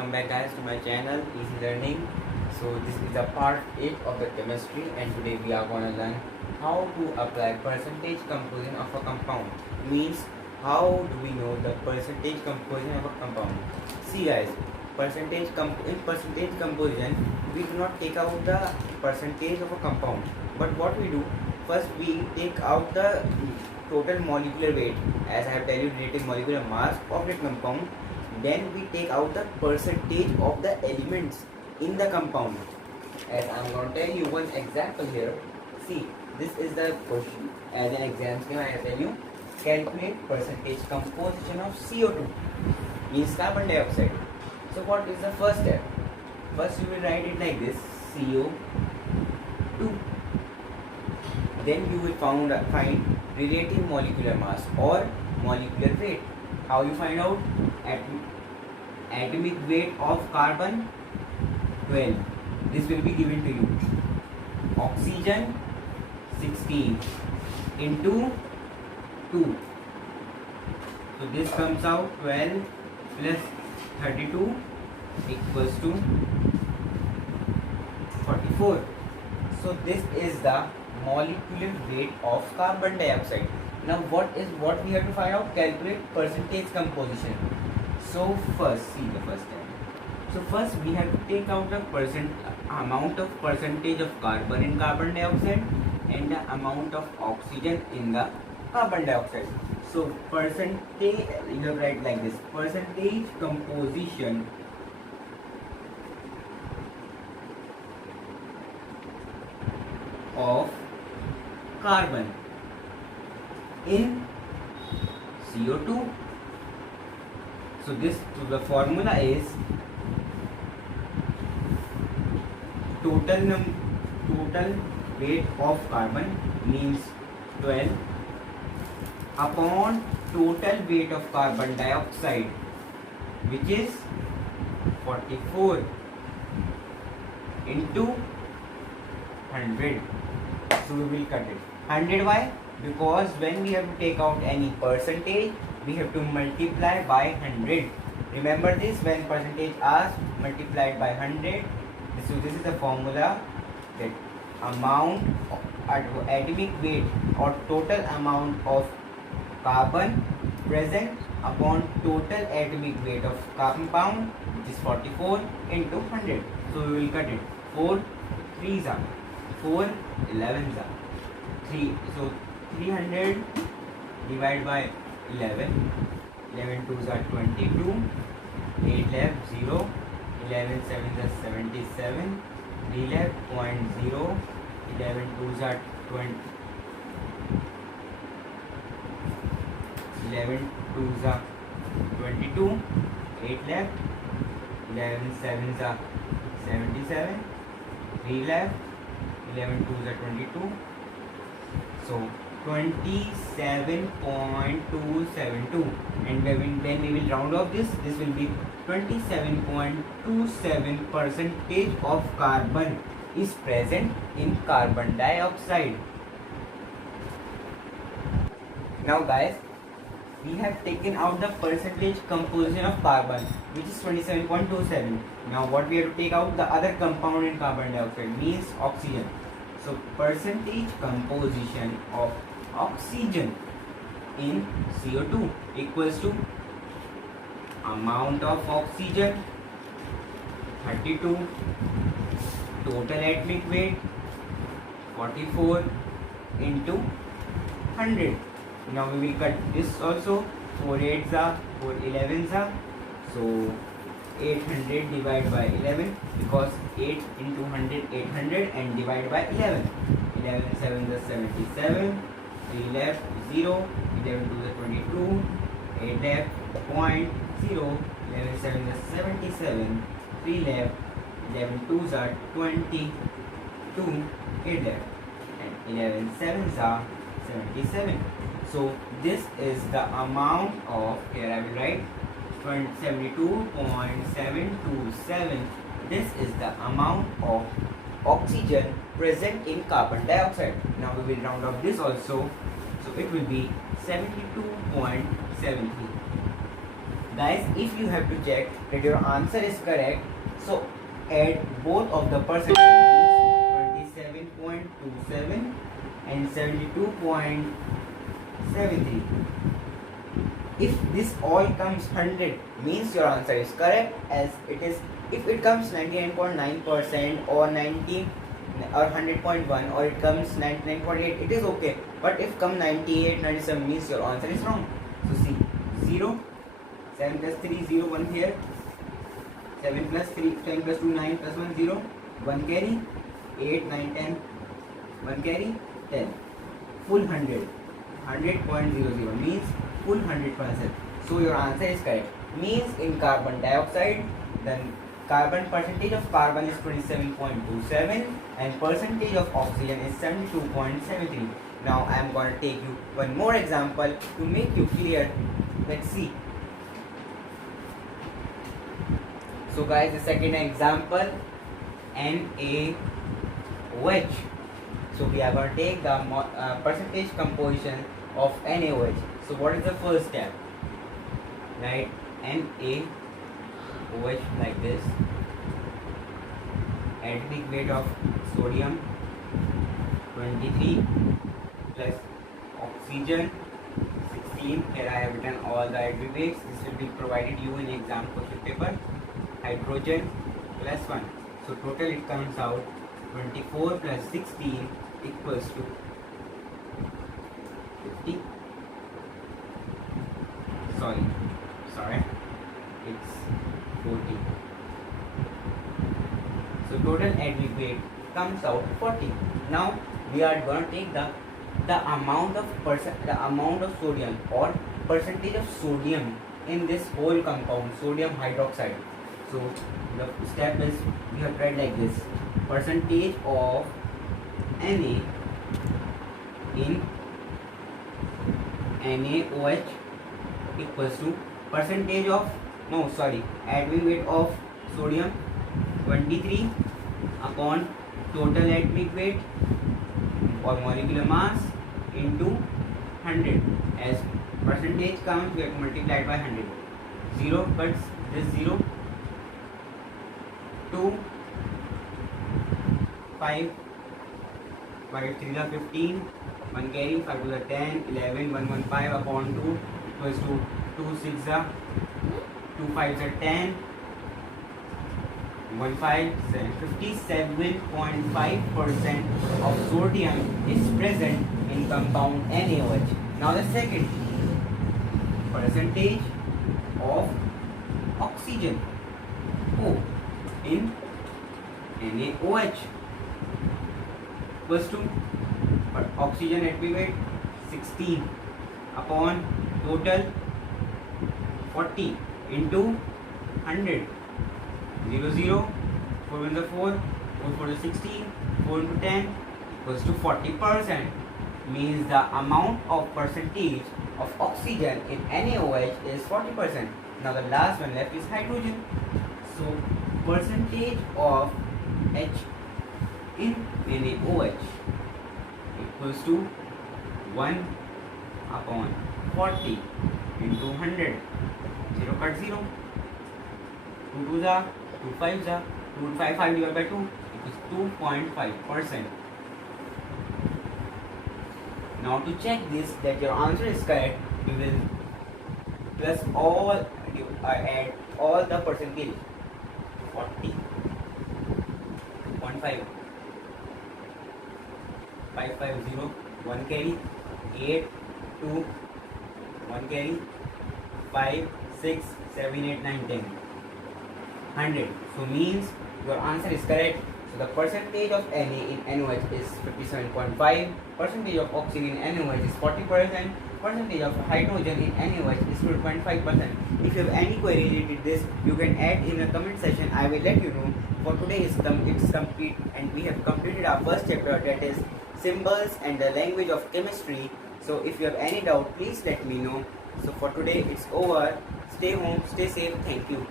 welcome back guys to my channel Easy Learning. So this is the part 8 of the chemistry, and today we are going to learn how to apply percentage composition of a compound. Means how do we know the percentage composition of a compound? See guys, in percentage composition we do not take out the percentage of a compound, but what we do, first we take out the total molecular weight, as I have tell you, relative molecular mass of the compound. Then we take out the percentage of the elements in the compound. As I am going to tell you one example here. See, this is the question. As an example, I tell you, calculate percentage composition of CO2, means carbon dioxide. So what is the first step? First you will write it like this, CO2. Then you will find relative molecular mass or molecular weight. How you find out? Atomic weight of carbon 12. This will be given to you. Oxygen 16 into 2. So this comes out 12 plus 32 equals to 44. So this is the molecular weight of carbon dioxide. Now what we have to find out? Calculate percentage composition. So first, see the first step. So first we have to take out the amount of percentage of carbon in carbon dioxide and the amount of oxygen in the carbon dioxide. So percentage, you have write like this, percentage composition of carbon in CO2. So the formula is total weight of carbon, means 12 upon total weight of carbon dioxide, which is 44, into 100. So we will cut it 100. Why? Because when we have to take out any percentage, we have to multiply by 100. Remember this, when percentage are multiplied by 100. So this is the formula, that amount of atomic weight or total amount of carbon present upon total atomic weight of compound, which is 44, into 100. So we will cut it. 4 3s are 4 11s are 3. So 300 divided by 11. 11 2s are 22. 8 left 0. 11 7s are 77. 3 left 0.0. 11 2s are 20. 11 2s are 22. 8 left. 11 7s are 77. 3 left. 11 2s are 22. So 27.272, and then we will round off this. This will be 27.27% of carbon is present in carbon dioxide. Now guys, we have taken out the percentage composition of carbon, which is 27.27. Now what we have to take out? The other compound in carbon dioxide, means oxygen. So percentage composition of oxygen in CO2 equals to amount of oxygen 32, total atomic weight 44, into 100. Now we will cut this also. 4 8s are 4 11s are, so 800 divided by 11, because 8 into 100 800, and divide by 11. 11 7 is 77. 3 left 0. 11 2 is 22. 8 left 0.0. 11 7 is 77. 3 left. 11 2s are 22. 8 left, and 11 7s are 77. So this is the amount of, here I will write 72.727. This is the amount of oxygen present in carbon dioxide. Now we will round off this also. So it will be 72.73. Guys, if you have to check that your answer is correct, so add both of the percentages, 27.27 and 72.73. If this all comes 100, means your answer is correct, as it is. If it comes 99.9% or 90 or 100.1 or it comes 99.8, it is okay. But if come 98, 97, means your answer is wrong. So see, 0, 7 plus 3, 0, 1 here, 7 plus 3, 10 plus 2, 9 plus 1, 0, 1 carry, 8, 9, 10, 1 carry, 10. Full 100, 100.00 means full 100%. So your answer is correct. Means in carbon dioxide, then carbon percentage of carbon is 27.27 and percentage of oxygen is 72.73. Now I am going to take you one more example to make you clear. Let's see. So guys, the second example, NaOH. So we are going to take the percentage composition of NaOH. So what is the first step? Right, NaOH like this. Atomic weight of sodium 23 plus oxygen 16. Here I have written all the atomic weights. This will be provided you in exam question paper. Hydrogen plus 1. So total it comes out 24 plus 16 equals to 50. Sorry, it's 40. So total atomic weight comes out 40. Now we are going to take the amount of sodium or percentage of sodium in this whole compound, sodium hydroxide. So the step is, we have tried like this: percentage of Na in NaOH equals to percentage of atomic weight of sodium 23 upon total atomic weight or molecular mass into 100. As percentage comes, we have to multiply it by 100. 0 cuts this 0. 2, 5, 5 3 are 15, 1 carry, 5 to the 10, 11, 1 1 5 upon 2 equals to 2 6 are 2 5 are 10, 1 5 7. 57.5% of sodium is present in compound NaOH. Now the second, percentage of oxygen in NaOH equals to oxygen atomic weight 16 upon total 40 into 100. 0 0, 4 1 is 4, 4 4 is 16, 4 into 10 equals to 40%. Means the amount of percentage of oxygen in NaOH is 40%. Now the last one left is hydrogen. So percentage of H in NaOH equals to 1 upon 40 into 100. 0 cut 0. 2 2s are 2 5s are 2 5 5 divided by 2 equals 2.5%. Now to check this that your answer is correct, you will plus all add all the percentage. 40 1 5 5 5 0 1 carry 8 2 1 carry 5 6 7 8 9 10 100. So means your answer is correct. So the percentage of Na in NaOH is 57.5, percentage of oxygen in NaOH is 40%, percentage of hydrogen in NaOH is 2.5%. If you have any query related to this, you can add in the comment section. I will let you know. For today it's complete, and we have completed our first chapter, that is symbols and the language of chemistry. So if you have any doubt, please let me know. So for today it's over. Stay home, stay safe. Thank you.